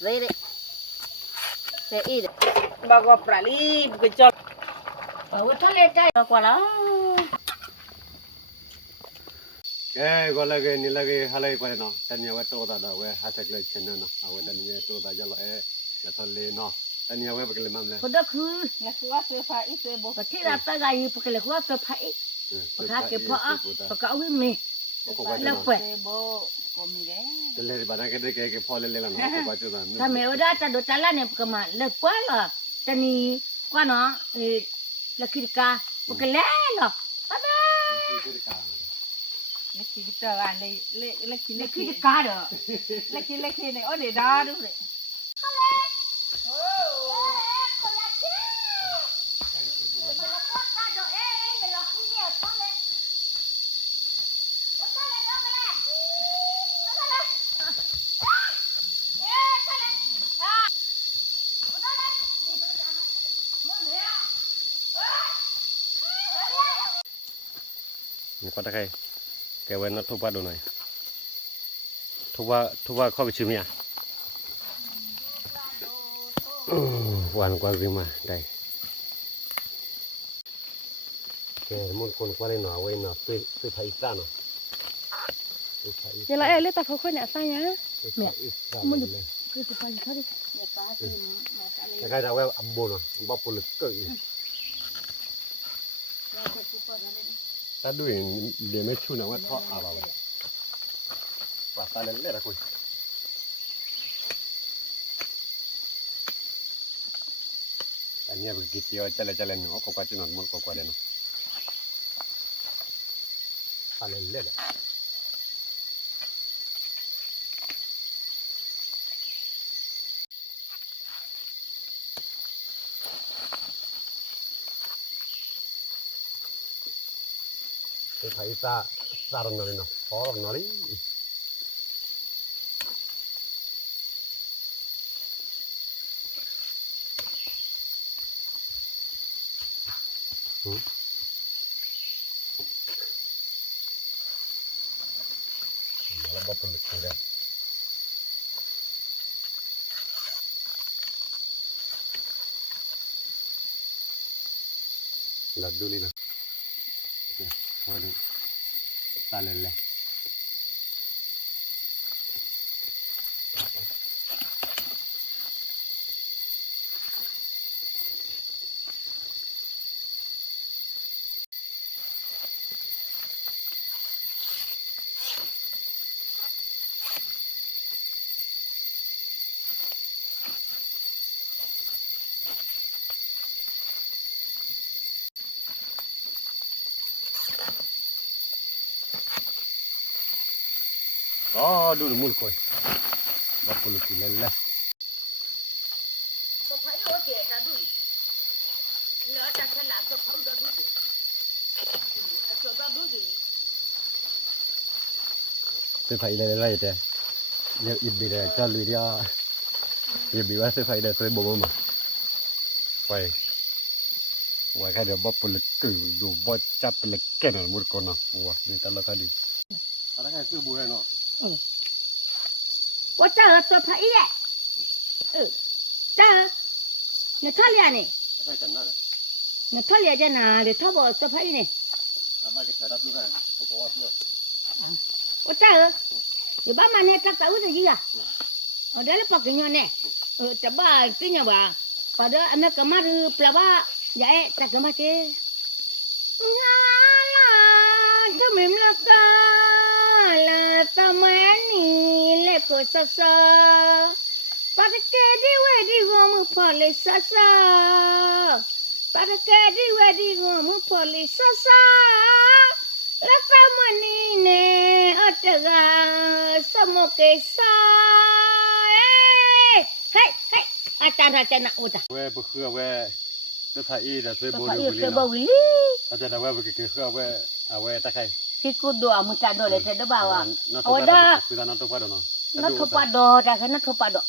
Đây đấy, sẽ ít đấy. Bà gọi prali cái cho Ở chỗ lên đây quả đó. cái gọi là cái này là cái halai cái nó, tên nhà vợ tôi đó, vợ hai thằng lấy钱nó, vợ tên nhà tôi đó giờ là thôi lên nó, tên nhà vợ bực lên mắm lên. Có được cứ là khóa sơ phải ít sơ bố. có thể là ta gầy porque là khóa sơ phải. Có khác cái phở, có cả uống mì. Là khỏe. Bố có mì đấy. Tên lấy bạn cái phò lên là nó, có chút là. Ta mẹ ở đó ta đồ ta này cái mà là quá là ta ni qua nó là khi ca porque lẽ là ta da. Lấy cái tờ à lấy Là khi ca đó. lấy cái này ở để đó đúng rồi. Có cái vợ nó thua ba đồ này, thua khó bị chịu nhỉ? Hoàn qua gì mà đây, cái muốn con qua đây nó quay nó tôi thấy sao nó, giờ lại lấy ta phải khơi nè sao nhá mẹ, muốn được cứ từ phải thôi đi cái đó quay âm bồn nó, bóc bồn lực cởi, ta đuổi để mấy chú nào mà thọ à vào, và ta lên là coi. Anh em bị kêu chale nó có quá chuyện nó muốn có quá đấy nó, ta lên đấy. Tôi thấy ra rồi nó khó rồi nó đi. Nó bóc lực từ đây. Lật đu đi nào. Thôi đi. Ta lên lên. Đó, đủ mùi coi. Bóc lực lên lên. Có phải ở kia ta đuổi. Nhớ ta sẽ làm cho phong đó đuổi. Cho đó đuổi. Tôi phải lên đây thế. Nếu im bị này cho lười đi à. Im bị quá tôi phải để tôi bố mà. Quay. Quay cái đó bóc lực cử đủ bó chắp lực kén ở một con nào. Ủa, người ta là cái gì? Ta đã cái sư bùi này nó. Tôi chờ tôi phải đấy. Chờ. Nó thoát liền này. Cái chân nó đấy. Nó thoát liền cho nào để thoát bộ tôi phải này. À, ba cái thẻ đắp lúc này. Không có luôn. Tôi chờ. Thì ba mà này các cháu gì à? Ở đây là bọc cái nhỏ này. Chả ba tí nhỏ bà. Và đó anh có mắt là ba. Dạ, ta có mắt chứ. Cho mình là ca là ta mẹ nì lệ của sa sa. Bắt cái đi về đi gom phò lệ sa sa. Bắt cái đi về đi gom phò lệ sa sa. Là ta mẹ nì nè ở trời gà sa mô kê sa. Hey, hey, cha nặng ôi ta. Quê bực khưa quê. Tôi thấy y là tôi bố Tôi được phải bầu lý. ở đây là quê bực cái khưa quê à quê ta khay. Khi cô đùa một trà đồ để thế đó bảo à. Ở đó. Nó thua qua đó Nó thua qua đồ ra cái nó thua qua đồ.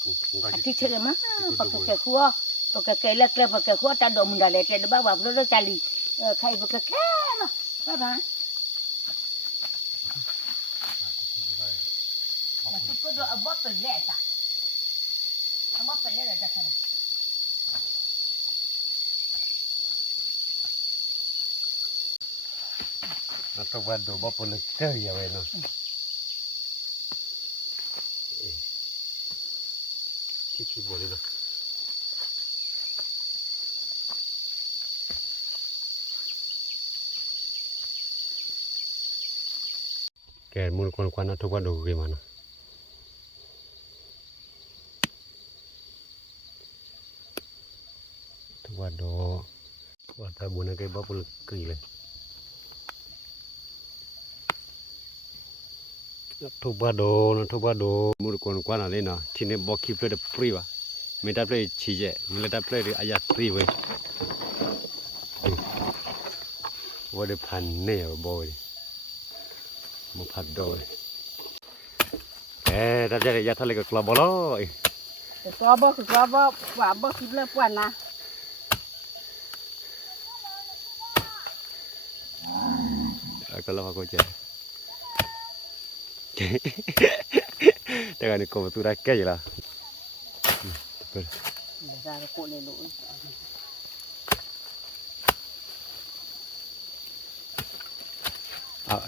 Thì chơi mà. Phải cái khua. Phải cái là phải cái khua trà đồ mình đã lấy thế đó bảo nó chả lì. Khay phải cái nó. Các bạn. ก็ดูเอาบอสเป็นแรกจ้ะเอาบอสเป็นแรกจะใคร nó tôi vào đồ bắp bột chơi giờ vậy nó chi bột đi rồi cái muốn quan nó tôi vào đồ gì mà nó tôi vào đồ vào ta muốn cái bắp bột cười lên thu ba đồ mua con quan là lên nào thì nên bỏ kịp lên được free và mình đã play chỉ dễ mình đã play được ayat free vậyว่าได้พันเนี่ยบอยมาพันโดยถ้าจะได้ยาทะเลก็กลับบ่ล้อย แต่ก็บ่คือก็บ่ว่าบ่คิดเลยป่วนนะ แล้วก็เราก็จะแต่กันนี่ก็ตัวได้แก่อยู่ละ เดี๋ยวจะโกเลยลูก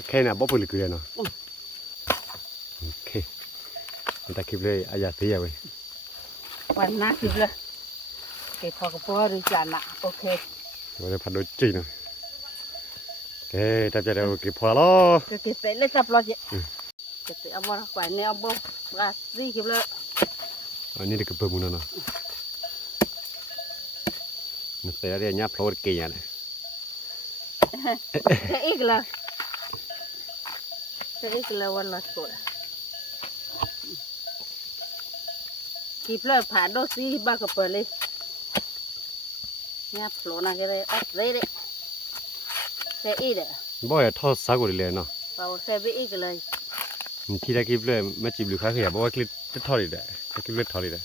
แค่น่ะบ่ปุ่นเลยเนาะโอเคมันตะคลิปเลยอายาเสียเว้ย ป่วนนะคิดเลยเก็บพอกระป๋อหรือจานน่ะโอเค ว่าได้พันโดจีเนาะโอเคถ้าจะได้คลิปพอแล้ว ก็เก็บไปเลยจับรอเจก็จะเอาบ่ป่วนเนี่ยเอาบ่ว่าสิคิดเลย อันนี้เด็กเปิดมุนเนาะนี่แต่เรียนยับโปรดเกียร์เนี่ย แค่อีกแล้วแค่อีกแล้ววันละตัวคิดเลยผ่านโดสิบ้าก็เปิดเลยเนี่ยโผล่นะก็ได้อัดเลยเลยแค่อีกเด้อ บ่อยทอดซักกว่าเลยเนาะ เปล่าแค่ไปอีกเลย ที่ได้คลิปเลยมาจีบลูกค้าเขียบอกว่าคลิปจะทอดอีกได้คลิปเล็กทอดอีกได้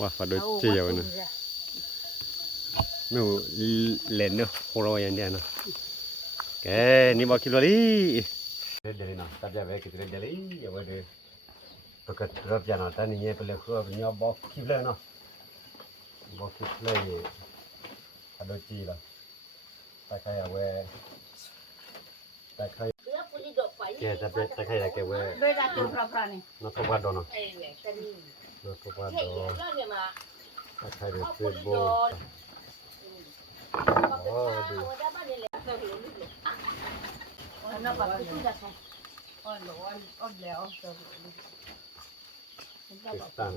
ว่าฝันโดยเจียวนะไม่รู้เล่นเนาะโคโรยันเดียเนาะแกนี่บอกคลิปเลยเดี๋ยวนะตัดจะไปคลิปเดี๋ยวเลยอย่าไปดูปกติรับจานแต่นี่เนี่ยเป็นเรื่องคือเนี่ยบอกคลิปเลยเนาะบอกคลิปเลยฝันโดยจีละแต่ใครเอาไว้แต่ใครแกจะเป็นแต่ใครแกไว้ ด้วยราตัวพระนี่ นักวาดเนาะนักวาดถ้าใครเดือดเดือดโบอ๋อดู nó bảo cái thứ là sao ôn đồ ôn lẹo ต่าง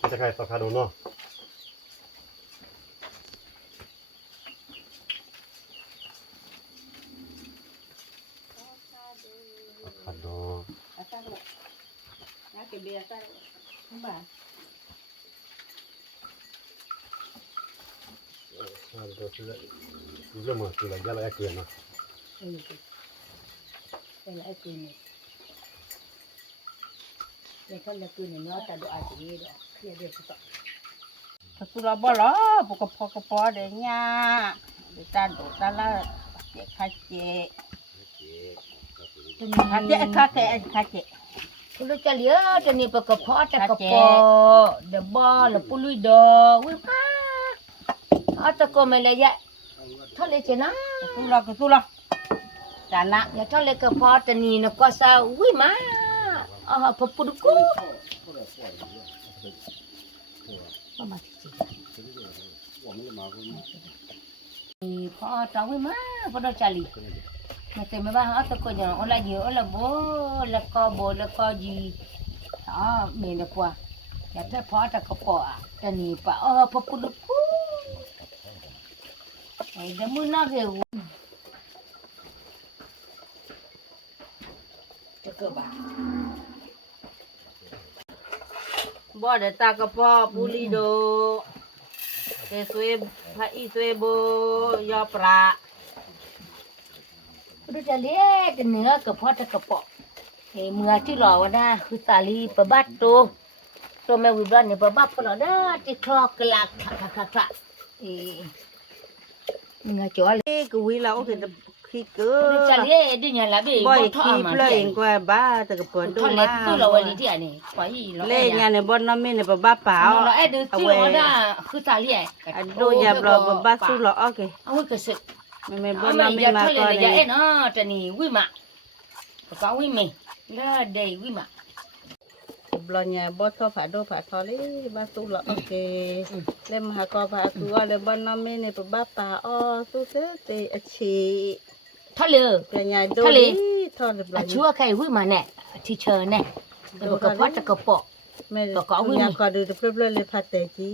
ถ้าใครสักคาโดเนาะคาโด sao rồi nó cái bia sao không bà คาโดคือเรื่องมันคืออะไรยาละเอียดเนาะ đây là cái này đây con là cái này nó ta đồ ăn gì đó kia được không tôi là bỏ lỡ bộ cặp để nha để ta đổ ta là để khai chế khai chế lu cari ya tadi pakai pot pakai pot dah bal dah pului dah wih mah atau kau melaya thọ lệ chứ na tôi là chả nặng ya thọ lệ cái pot tadi nó có sao wih mah papuduku mama pot tahu wih mah pada cari Mesti memang atau kau jangan olah je olah bo lekau ji mình được qua ya thế phó ta có bỏ ta ni pa pa pu du pu ai da mu na ge ta cơ ba bỏ để ta có bỏ buli đồ để xuê phải xuê bô do pra Udah lihat nih ke phó ta có bỏ mưa chỉ lò da cứ tali pa bat tu to me wi blan ni pa bat pa da ti clock kelak kha mưa chỗ cái quý là ok khi cứ จะเลี้ยดิเนี่ยละเบ้ boy ท่อ khi มา play qua ba ta cái bữa ท่อ đâu เล็กตู้เรา mà ไว้ที่อันนี้ขวาอีเรา lên nhà này bọn nó mình này ba เอา bảo เราไอ้ดูชื่อว่าได้คือตาเลี้ย đôi nhà lo ba su lo ok เอาไว้ก็สึก mình เอา bọn ไม่ nó อย่า mình mà ทะเล con อย่า này เอ็นอ่ะจะนี่วิมาก็วิมีแล้วเดวิมา lo nhà bớt thôi phải đôi phải thôi đấy ba su lo ok lên mà con phải cứ lên bọn nó mình này ba bảo su thế thì chị ทะเล là nhà đôi thôi được อ่ะ rồi ชัวร์ใครวิมาเนี่ยที่เชิญเนี่ยแล้วก็พัดจะกระปอก mẹ Bà có nhà win. con được được lên phát tế chứ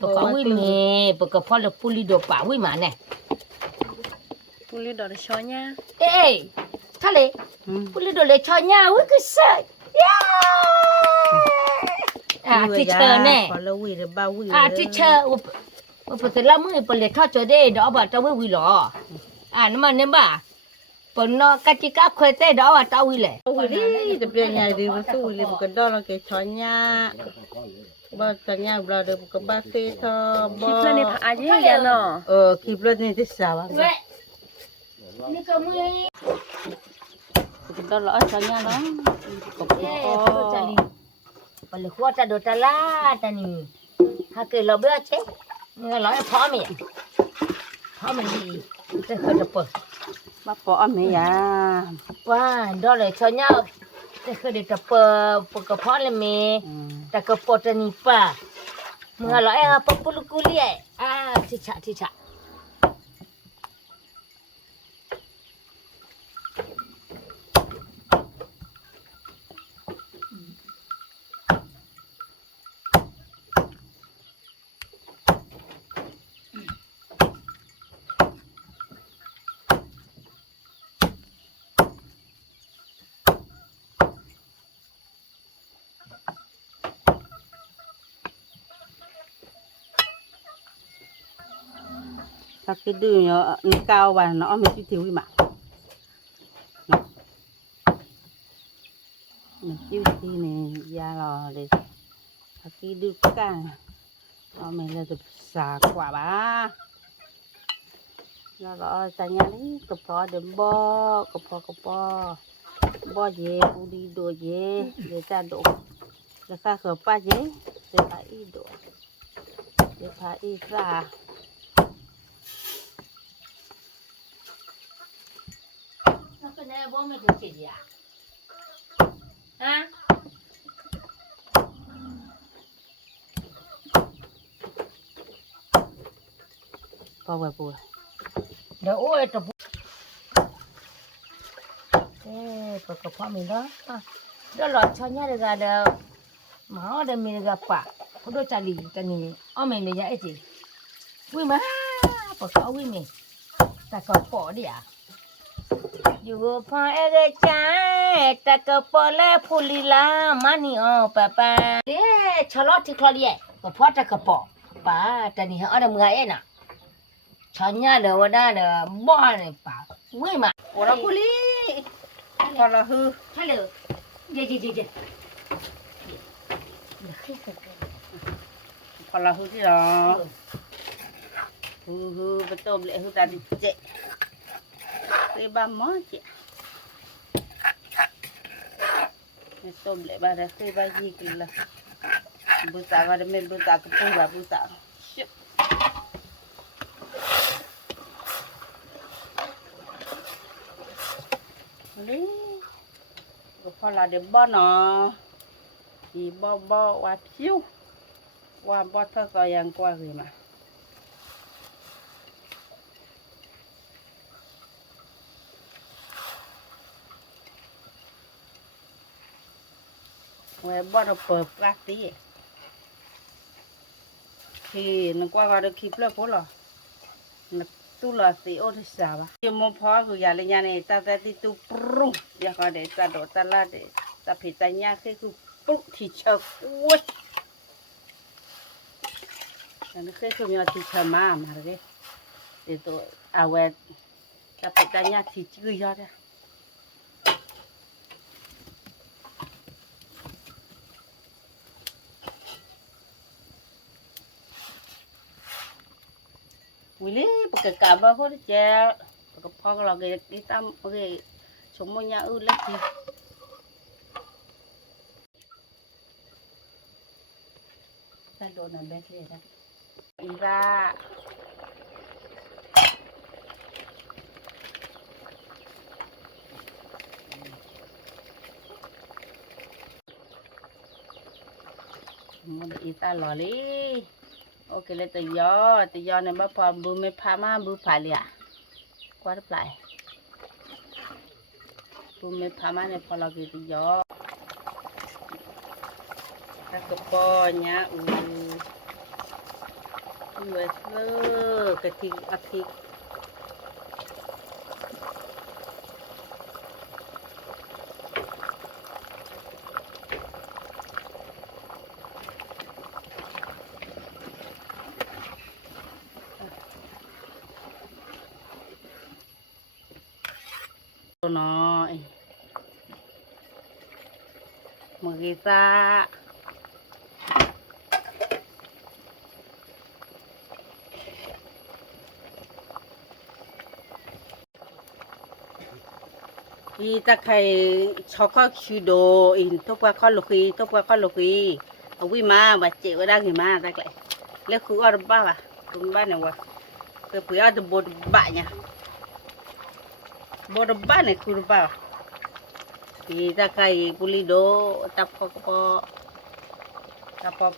ปกวิมีปกพอเราปุลิโดป่าวิมาเนี่ย ปูลิดอกช้อนย่า เอ้ยทะเล ปุลิโดเลยชอยาวิก็เสยที่เชิญเนี่ย còn lâu quỳ được bao quỳ ที่เชิญอุปสรรคมือเปลี่ยนทอดจอได้ดอกบัตรวิหรอนั่นมันเนี่ยบ้าปนนกัจจิกาเคยเต้ดอกบัตรวิเลย quỳ đi tập bien nhà đi với su liền một cái đó là cái chó nha bao chó nha bao được một cái ba xe thôi คลิปแล้วนี่ผ่าเยอะแยะเนาะ kịp lên thì thích sao เว้ยนี่ก็มือ cái đó là chó nha đó เอ้ยจะลีปเลยขวดจะโดดตลาดนี่ถ้าเกิดเราเบื่อเช็คเมื่อเราพร้อมเนี่ยพร้อมมันดีจะเคยจะเปิด bác bỏ mẹ ya ว่าดอเลยชอเนี่ยจะเคยจะเปิดปกระเพาะเลยเมแต่กระปอจะนี่ป่ะเมื่อเราปปุลุกุลีทิชะทิชะ các cái đường nó cao và nó mới thiếu gì mà mình chiêu thì này da lò để các cái đường cao nó mình là được xả quả ba nó lò ta nhà đấy cặp phò để cặp phò dê bu đi đồ dê để ta đổ để ta khởi pa dê để ta ít đổ để ta ít ra nó cái này bố mày cũng chỉ gì à phò về bùa để ôi tậpปกระเพาะmình đó đó là cho nhá được ra được mà ở đây mình gặp quả có đôi chả lì chả nhì ở mình này vậy gì vui mà bọc có vui mình ta có bỏ đi àอยู่พอเอเจตะกะปอแลพูลีลามานี่อ๋อป้าป้าเด้ชะลอที่คลอเลียก็พอตะกะปอป้าตะนี่ฮะอะมึงไอ้น่ะชอญาเด้อว่าได้เด้อบ่นี่ป้าเว้ยมา ủa đó đi còn là hư ใช่เลยเจ๊còn là hư chứ đó hư bắt tôm lại hư ta đi chệ đây ba mó chị tôm lại ba đã khi ba gì kì là bữa sáng vào đây mình bữa sáng cái pui vào bữa sáng đấy có là để bó nó thì bó qua phiêu qua bó thơ coi ăn qua gì mà ngoài bó nó bờ phát tí thì nó qua được kịp là phố lò nó tu là thì ô thì sao à nhưng mà phó của nhà lên nhà này ta đi tu prung giờ có để ta đổ ta la để ta phải ta nhà cái cứ prung thì chờ quất nó cái không nhà thì chờ mà đấy để tôi quẹt ta phải ta nhà thì chưa do đấy Willy pakai kabar kok dia pakai พอเราเกยกิตั้มโอเคสมมติยาอื่นแล้วทีถ้าโดนอะไรเสียได้อีร่ามันอีตาหล่อเลยโอเคเลยตัวยอเนี่ยบ้าพอบูไม่พามาบูผ่าเลยอ่ะกว่าปลายบูไม่พามาเนี่ยพอเรากินตัวยอถ้ากระป๋อเนี่ยเวสเลอร์กะทิอาทิตน้อยมือกีตาอีตาไข่ช็อกโกชิโดอินทุกวันข้อลูกเอาวิมาบัดเจ็บก็ได้กี่มาตาไก่เล็กคืออะไรบ้างอะคุณบ้านเนี่ยวะก็เพื่อจะบดบ้านเนี่ยบดบ้านเนี่ยคือบ้าอีตาไข่ปุลิโดตับ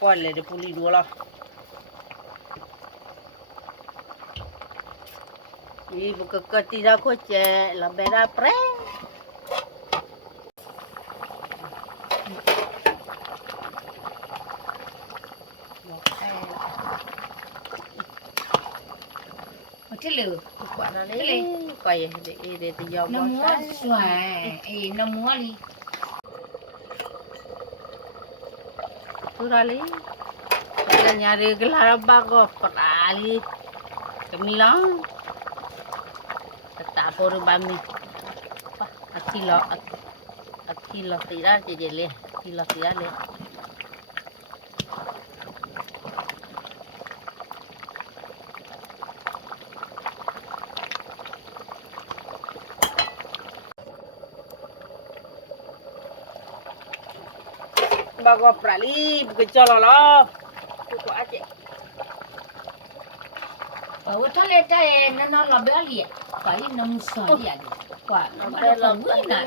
ปอเลยเดี๋ยวปุลิโดละอีบุกกติดาโคเจลาเบราเปรที่เหลือก ว่านั่นเลยก็ยังเด็ดยอม น้ำมัวสวยน้ำมัวลี turali kita nyari gelar bagus sekali gemilang tak perlu bami akilo tidak jadi leh kilo tidak leh bago prali begitu loh cukup aja ว่าถ้าเล่นได้นั่นเราแบบนี้ไปน้ำสวยอย่างนี้กว่ามันเราเมื่อน่ะ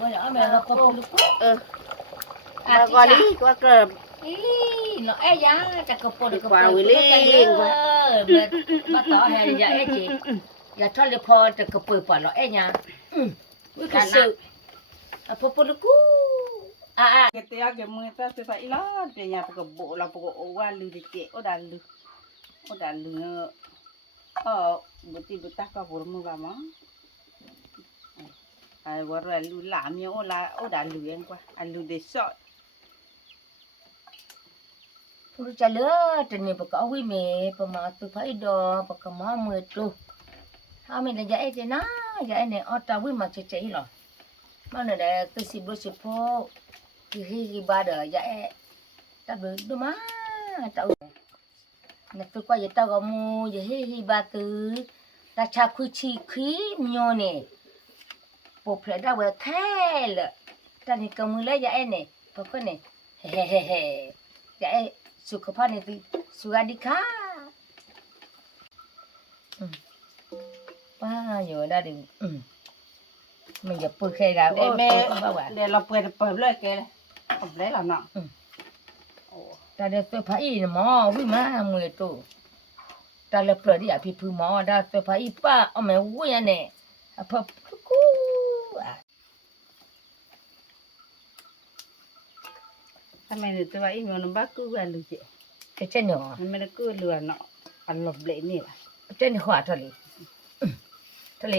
ว่าแล้วแม่เราก็พูดbago li gua ke เราเอ้ยยังจะกระปุกกระปุกมาต่อให้ยาเอ้จีอย่าทอดเลยพอจะกระปุกปอดเราเอ้ยยังวิกฤตพอปุกกูketika gemuk itu selesai lah dia nyapa ke bo lah pokok awal lu dikit udah lu oh betul kau burung kamu baru lu lamnya udah lu yang gua lu desok รู้จักเลยแต่เนี่ยปกเอาไว้เมย์ประมาณตัวพายดอปกมาเมื่อตัวถ้าไม่ได้ยาเอเจนะยาเอเนี่ยเอาตาไว้มาเฉยๆหรอมันเนี่ยตัวสิบสิบพอคือที่บ้านเด้อยาเอตาเบื่อดูมาตาเนี่ยตัวก็ยังตาก็มูยาที่บ้านตัวตาชาคุยชีขี้มีโยเนี่ยปวดเพลดเอาไว้แค่เลยตานี่ก็มือเลยยาเอเนี่ยปกเนี่ยเฮ้เฮ้เฮ้ยาเอสุขภาพนี่สุขดีค่ะป้าอยู่ได้ดึงมันจะเปิดใครได้โอ้แม่เดี๋ยวเราเปิดเลยแกเลยเอาเลยเราเนาะแต่เดี๋ยวตัวพายหมอวิ่งมาเมื่อตัวแต่เราเปิดที่อ่ะพี่ผู้หมอได้ตัวพายป้าเอาแม่วิ่งเนี่ยพอกูทำไมเนี่ยตัวอีมันบ้ากู้กันลูกเจ๊ เจ้าหนู มันกู้เรือเนาะอันหลบเลยนี่แหละ เจ้าหนูหัวทะเล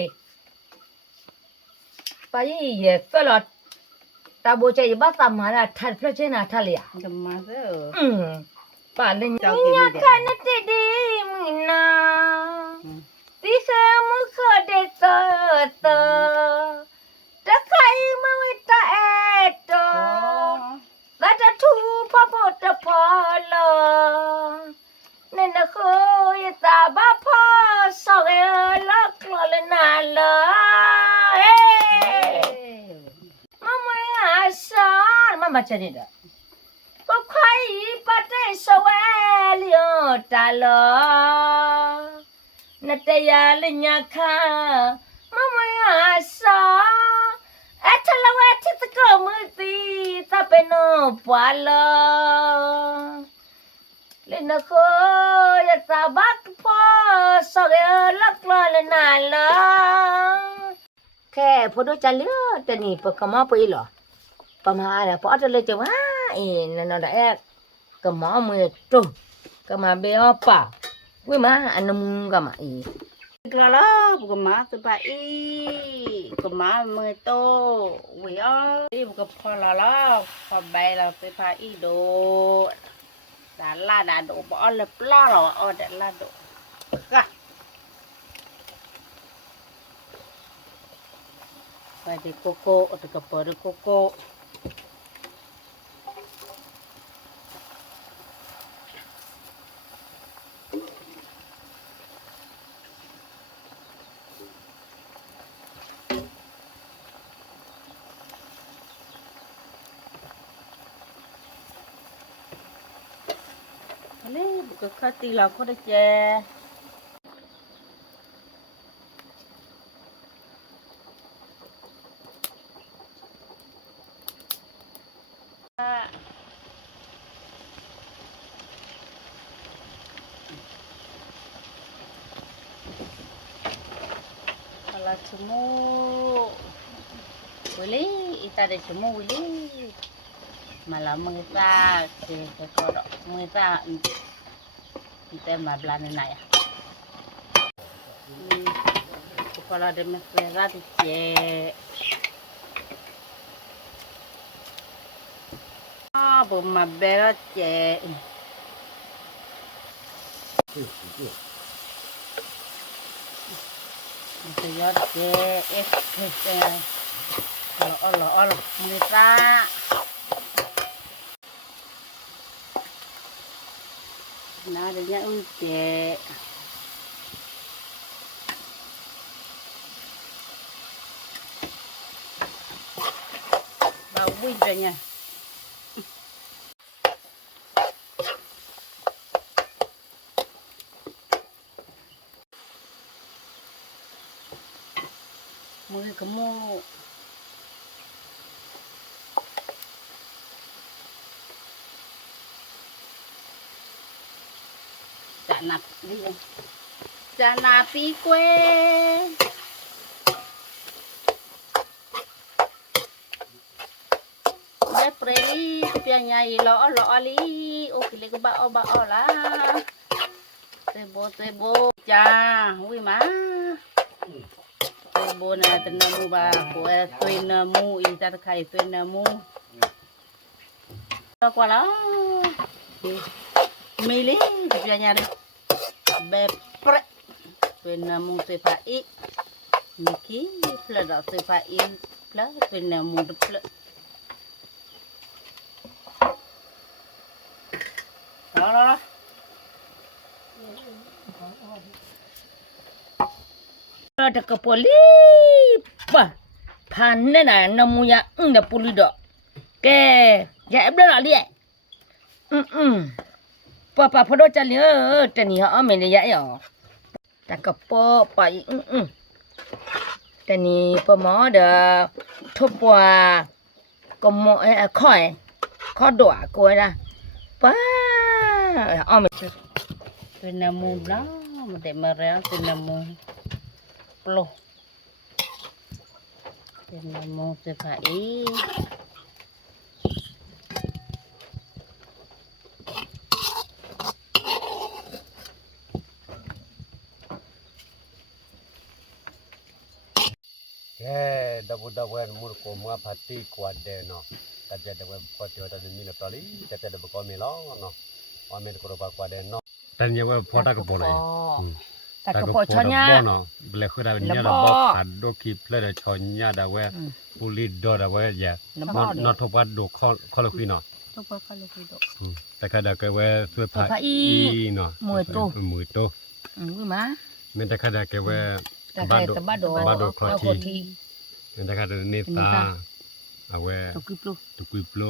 ไปเย่ตลอดตาโบใจบ้าตามมาละทัดเพราะเจ้าหน้าทะเลอ่ะ จะมาเด้อป่าเลยเนี่ยกันนะจะดีมึงนะที่เชื่อมึงเคยได้เจอจะใครมาไว้ตาเอ็ดแล้วจะทูพ่อปวดพอลเนี่ยนะเคยตาบ้าพ่อสองลักลอยนานเล มาจะนี่ดอกก็ใครปะเตสวะเลียวตาลอนัตยาลญาคามะมยาสาเอทะละวะทิตกอมือตีตาเป็นอปวาลอเลนโคยตาบักพอสเกลักลอเลนาลอแค่พอดูจะเลือแต่นี่ปะกะมาไปหรอปะมาอะไรพอจะเลยจะว่านั่นน่ะเอ๊ะกะมามือตุกะมาเบอป่าวิมาอันนมุงกะมาKalau bukan mah sebab kemas mereka wia bukan pola lah pabai lah sebab do dalah dah do boleh leplah lah ada lah do kah pada koko atau kepada koko Ini bukan kati lah kau dah je. Kalau semua boleh, kita ada semua boleh. Malam kita kalau kita mà làm này à kalau ada merah thì chè bột mà bé chè thì do chè ít chè lọ người ta nó để nhá chè bao bùi rồi nha mua cái mua nạp đi đây chả nạp đi quê bé preli pia nhai lọ li ok lấy cái bao lá tebo cha ui má tebo này tên namu ba của tên namu ita khai tên namu qua lá mili pia nhai đi bepre penamu sepai niki plada sepai pla penamu pla đó ada ke poli pa panne na namu ya nda poli do ke ya ebla la li papa photo chali te ni ha me le ya yo ta ka po pa te ni pa mo da thopwa ko mo kho do ko ra pa o me te na mu bla ma te ma re te na mu plo te na mu te pa dapat murko mua pati kuat deh no, kaca dapat foto ada ni le pali, kaca dapat kau melong no, amin kau dapat kuat deh no. Dan yang foto ke boleh. Tak ke poconya. No, boleh kau dah ni ada bawa kado kipler ada conya dah we, puli do dah we ya. Not topat do kalau kau no. Topat kalau kau. Tak ada ke we suai no. Mui tu. Mah. Minta kada ke we. Bado kloti. Minta kada nita. เอาไว้ ตะกี้ปลูก ตุกุยโปร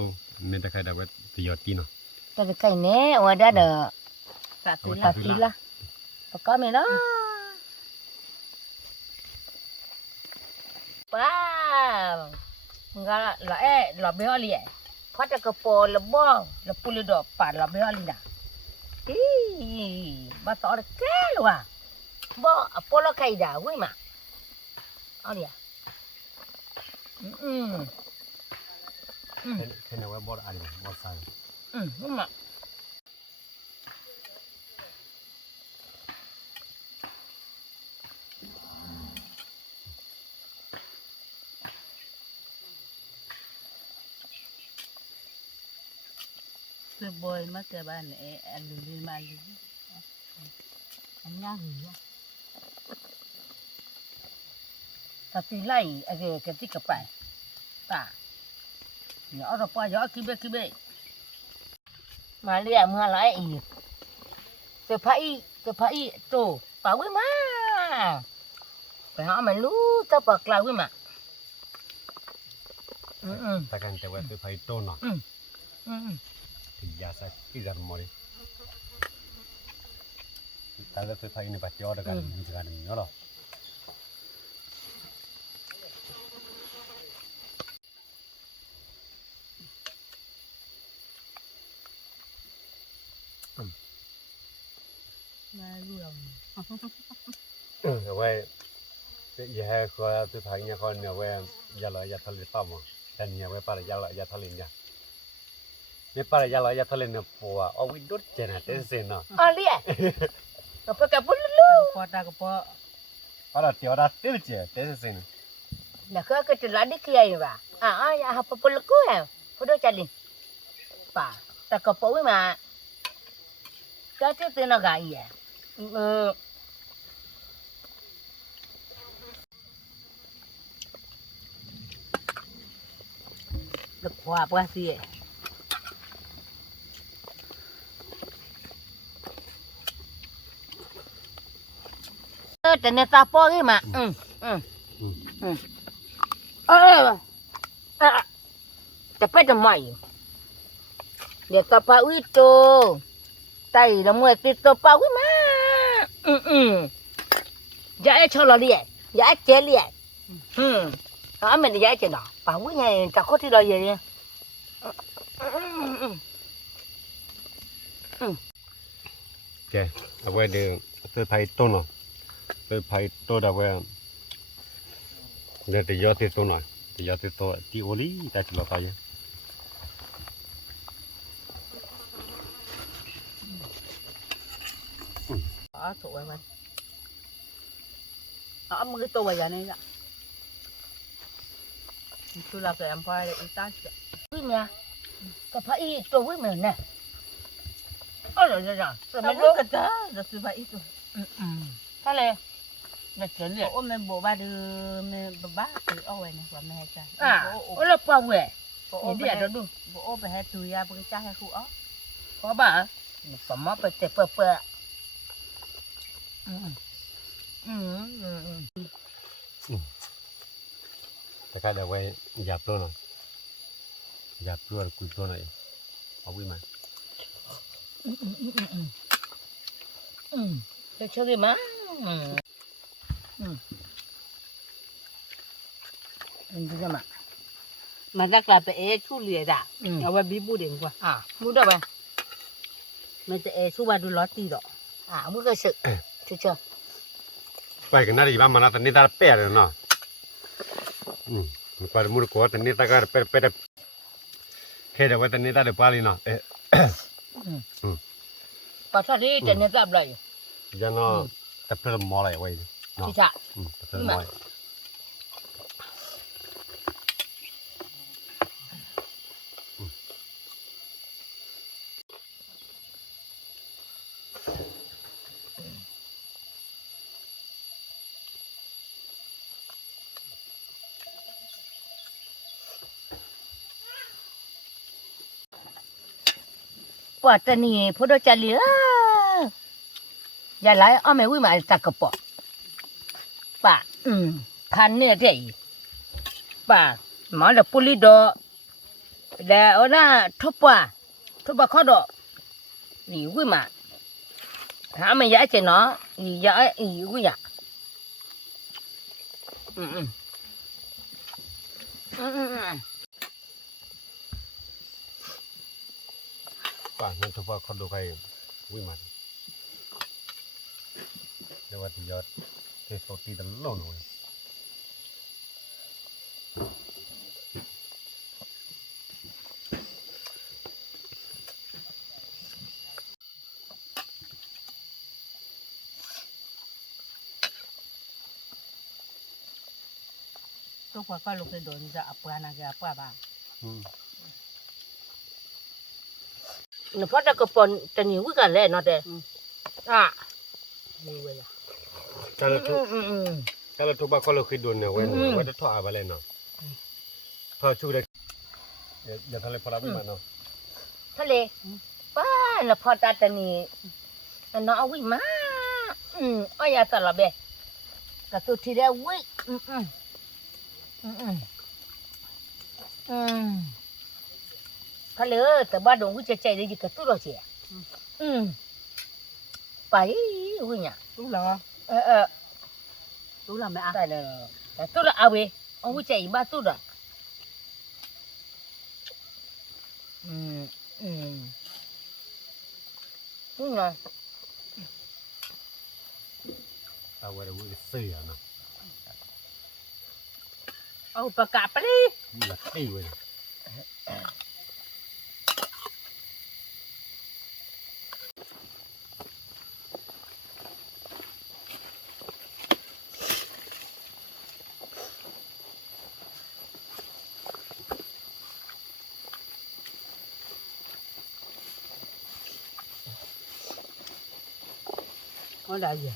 เนี่ยตะไคร้ดาวติยอตีเนาะ แต่ก็ไก่เนี่ยว่าได้เด้อ ตะตี ตั ละ ดทีละปากกาไม่ละป้าวงาละละเบอลี่พอจะกระโปละบ้องละปุลิดอกปาดละเบอลี่นะอีบ้าต่อเลยแก่ลว่ะบ่ปอละไก่ดาเว้ยมาเอาเนี่ยแค่นั้นว่าบอดอะไรบอดใส่ มา คือบอยมาเจอบ้านอันลืมมาลืมอันย่างหือ ตัดทีไล่อะไรกันที่กระไปป่าเนี่ยเอาตัวปลาเยอะคิเบ้มาเรียกมาไล่อีกเซอร์ไพรส์โตป่าวิ่งมาไปหามันรู้จะปากกลาวิ่งมาตะกันแต่ว่าคือไผ่โตเนาะถึงยาสักที่จะมอดิตาก็คือไผ่ในปัจจุบันกันมีการมีเนาะมาเรื่อง เอาไว้ยาคือคือไผ่เนี่ยคนเนี่ยไว้ยาลอยยาทะเลต่ำอ่ะแต่เนี่ยไว้ปลายาลอยยาทะเลเนี่ยเนี่ยปลายาลอยยาทะเลเนี่ยปัวเอาวิดดเจนะเต็มเส้นเนาะ อ่ะเรียกก็ไปกับปุ่นลูก พอตากระเพาะ ปลาเตียวดาเต็มเจเต็มเส้น แล้วก็จะรัดที่ใครวะอย่าหาปุ่นลูกกูพอดูจัดดิป่าแต่ก็ป่วยมาก็จะเตือนอะไรอ่ะลูกขวาป่ะสิแต่เนี่ยตาป่วยมาแต่ไปทำไมเดี๋ยวตาป่วยโตไตละเมื่อติดตัวป่วยมาอย่าไอ้ชอลเลียอย่าไอ้เจเลียไม่ได้อย่าไอ้เจน่ะป่วยไงจากคนที่เราเยอะแกเอาไว้เดี๋ยวคือไผ่โตเนาะคือไผ่โตดาวไว้เดี๋ยวจะยอดที่โตหน่อยจะยอดที่โตที่โอลีแต่ที่เราไป ถูกไหมเอามือตัวอย่างนี้ละคือเราเกิดอัมพายเลยอีตาเสีย วิ่งเนี่ยกับพระอีตัววิ่งเหมือนเนี่ยอ๋อเหรอแต่ เรา ไม่ รู้ รู้ กันจ้าเราซื้อไปอีกตัว ถ้าเลยเนี่ยเจ๋งเลย โอ้แม่บอกว่าดื้อแม่บ้าคือเอาไว้นะว่าแม่จ้า โอ้แล้วป่วย โอ้ไปให้ดูโอ้ไปให้ตัวยาไปจ้าให้ครูอ๋อ เพราะบ้าสมมติไปเตะเปื่อยแต่ก็เดี๋ยวไว้หยาบตัวหน่อยหยาบตัวคุยตัวหน่อยเอาวิ่งมา จะช่วยมั้ยนี่จะมา มาจากลาไปชูเลียด่ะเอาไว้บีบูเด่งกว่า มูดไป มันจะชูว่าดูล้อตีดอก มูก็สึกเชื่อ ไปกันน่าจะบ้ามันนะแต่นี่ตาเป๊ะเลยเนาะไปมุดกัวแต่นี่ตาก็เป๊ะแค่เดี๋ยวไว้แต่นี่ตาเดือดปลาลีเนาะปัสสาวะจะเนี่ยจับเลย ยันเนาะแต่เพิ่มมออะไรไว้เนาะ ที่จะ เพิ่มมอปวดตัวนี้พอดูจะเหลืออย่าไหลเอาไม่วิ่งมาตะกระป๋อป่าคันเนี่ยเจ๋ป่า mà là poli đó là ở đó thốt ba khó đó gì quý mà hả mày giải cho nó gì giải gì quý dạ Quả nên chụp vào con đồ cây vui màเดี๋ยวว่าที่ยอดเทสโตตีตลอดเลยตัวกว่าก็ลูกไปโดนจะอับปานะแกอับปาบ้าง nó phát ra cái phần chân nhiều cái lẽ nó đây à nhiều vậy à ถ้าเราทุบบ้าก็เราเคยโดนเนี่ยเว้ยว่าจะถอดอะไรเนาะถอดชูได้อย่าทะเลพอรับมาเนาะ thế lẽ ba nó phát ra chân nhiều nóเอาวิ่งมาอ้อยาตลอดเลยกับตัวที่เดียววิ่งเขาเลยแต่บ้านดงวิ่งใจเลยดีกับตัวเราเสียไปวิ่งอ่ะ รู้เหรอ เออ รู้เหรอแม่อ่ะ ได้เลยแต่ตัวเราเอาไปเอาวิ่งใจบ้านตัวเรานี่ไง เอาไว้เดี๋ยววิ่งเสียเนาะ เอาประกาศไปเลย นี่แหละไอ้เว้ย có đại gì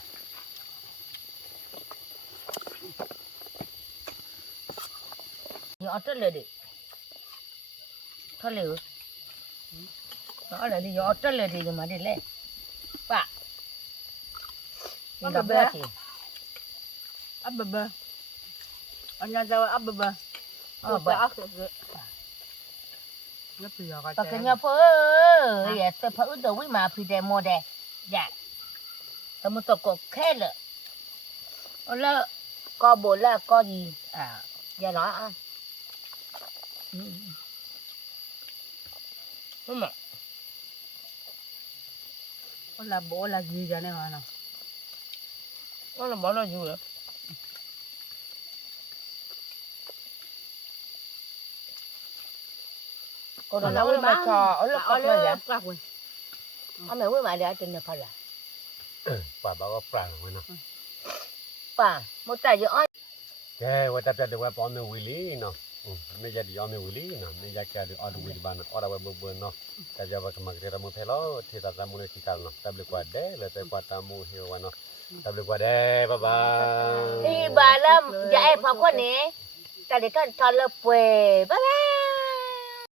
nhỏ rất là đi thôi lửa nhỏ là đi nhỏ rất là đi mà đi lên bà Con gặp bè. bữa thì ấp bờ bờ anh ra đâu ấp bờ bờ bà ấp nó bây giờ bà cái nhà phơ vậy tôi phải ướt đầu với mà phi đẹp mùa đẹp dạ tôi muốn tôi có khé lợ là có bố là có gì à dạ nói ăn đúng mà con là bố là gì vậy này mà nào nó là bỏ nó gì vậy cô nó nó nấu mà trò ở lớp ở học rồi vậy lớp rồi ông mẹ với mẹ để trên này phải là ป่าบ้าก็ปลาไว้เนาะ bà một tay giữa ai แกว่าแต่เดี๋ยวว่าปอนวิลลี่เนาะไม่ใช่ดิออนวิลลี่เนาะไม่ใช่แค่ดิออนวิลลี่บ้านออร์ว่าเบิ่งเนาะแต่จะว่าก็มักจะมุเพลอที่ตามุนที่กันเนาะแต่เบลกว่าเด้แล้วแต่กว่าตามูเฮวเนาะแต่เบลกว่าเด้บ๊ายบาย đi bà lâm dạ em học con nè ta để con cho lớp quê bye bye